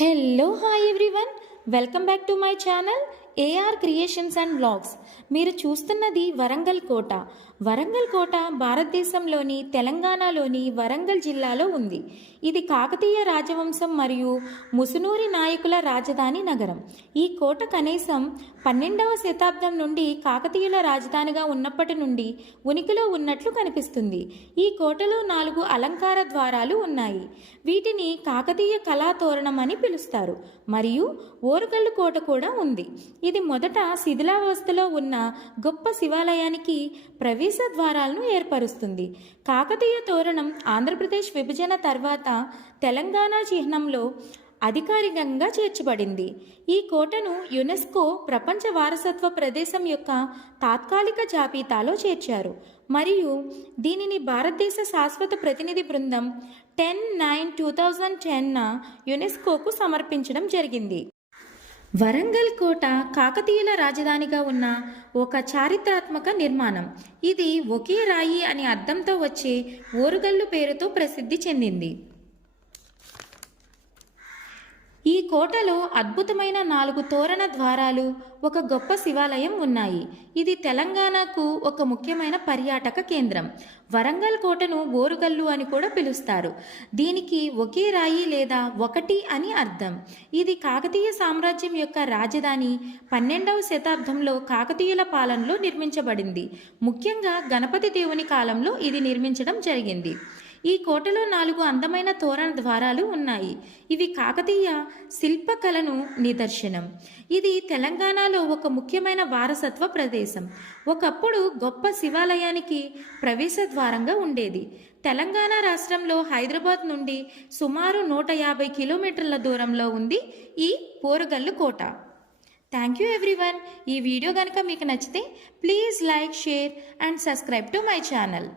Hello hi everyone, welcome back to my channel AR creations and blogs. మీరు చూస్తున్నది వరంగల్ కోట. వరంగల్ కోట భారతదేశంలోని తెలంగాణలోని వరంగల్ జిల్లాలో ఉంది. ఇది కాకతీయ రాజవంశం మరియు ముసునూరి నాయకుల రాజధాని నగరం. ఈ కోట కనీసం 12వ శతాబ్దం నుండి కాకతీయుల రాజధానిగా ఉన్నప్పటి నుండి ఉనికిలో ఉన్నట్లు కనిపిస్తుంది. ఈ కోటలో 4 అలంకార ద్వారాలు ఉన్నాయి. వీటిని కాకతీయ కళాతోరణం అని పిలుస్తారు. మరియు ఓరుగల్లు కోట కూడా ఉంది. ఇది మొదట శిథిలావస్థలో ఉన్న గొప్ప శివాలయానికి ప్రవేశ ద్వారాలను ఏర్పరుస్తుంది. కాకతీయ తోరణం ఆంధ్రప్రదేశ్ విభజన తర్వాత తెలంగాణ చిహ్నంలో అధికారికంగా చేర్చబడింది. ఈ కోటను యునెస్కో ప్రపంచ వారసత్వ ప్రదేశం యొక్క తాత్కాలిక జాబితాలో చేర్చారు మరియు దీనిని భారతదేశ శాశ్వత ప్రతినిధి బృందం 10/9/2010న యునెస్కోకు సమర్పించడం జరిగింది. వరంగల్ కోట కాకతీయుల రాజధానిగా ఉన్న ఒక చారిత్రాత్మక నిర్మాణం. ఇది ఒకే రాయి అని అర్థంతో వచ్చే ఓరుగల్లు పేరుతో ప్రసిద్ధి చెందింది. ఈ కోటలో అద్భుతమైన 4 తోరణ ద్వారాలు, ఒక గొప్ప శివాలయం ఉన్నాయి. ఇది తెలంగాణకు ఒక ముఖ్యమైన పర్యాటక కేంద్రం. వరంగల్ కోటను ఓరుగల్లు అని కూడా పిలుస్తారు. దీనికి ఒకే రాయి లేదా ఒకటి అని అర్థం. ఇది కాకతీయ సామ్రాజ్యం యొక్క రాజధాని. 12వ శతాబ్దంలో కాకతీయుల పాలనలో నిర్మించబడింది. ముఖ్యంగా గణపతి దేవుని కాలంలో ఇది నిర్మించడం జరిగింది. ఈ కోటలో 4 అందమైన తోరణ ద్వారాలు ఉన్నాయి. ఇవి కాకతీయ శిల్పకళను నిదర్శనం. ఇది తెలంగాణలో ఒక ముఖ్యమైన వారసత్వ ప్రదేశం. ఒకప్పుడు గొప్ప శివాలయానికి ప్రవేశ ద్వారంగా ఉండేది. తెలంగాణ రాష్ట్రంలో హైదరాబాద్ నుండి సుమారు 150 కిలోమీటర్ల దూరంలో ఉంది ఈ ఓరుగల్లు కోట. Thank you everyone. ఈ వీడియో కనుక మీకు నచ్చితే please like, share and subscribe to my channel.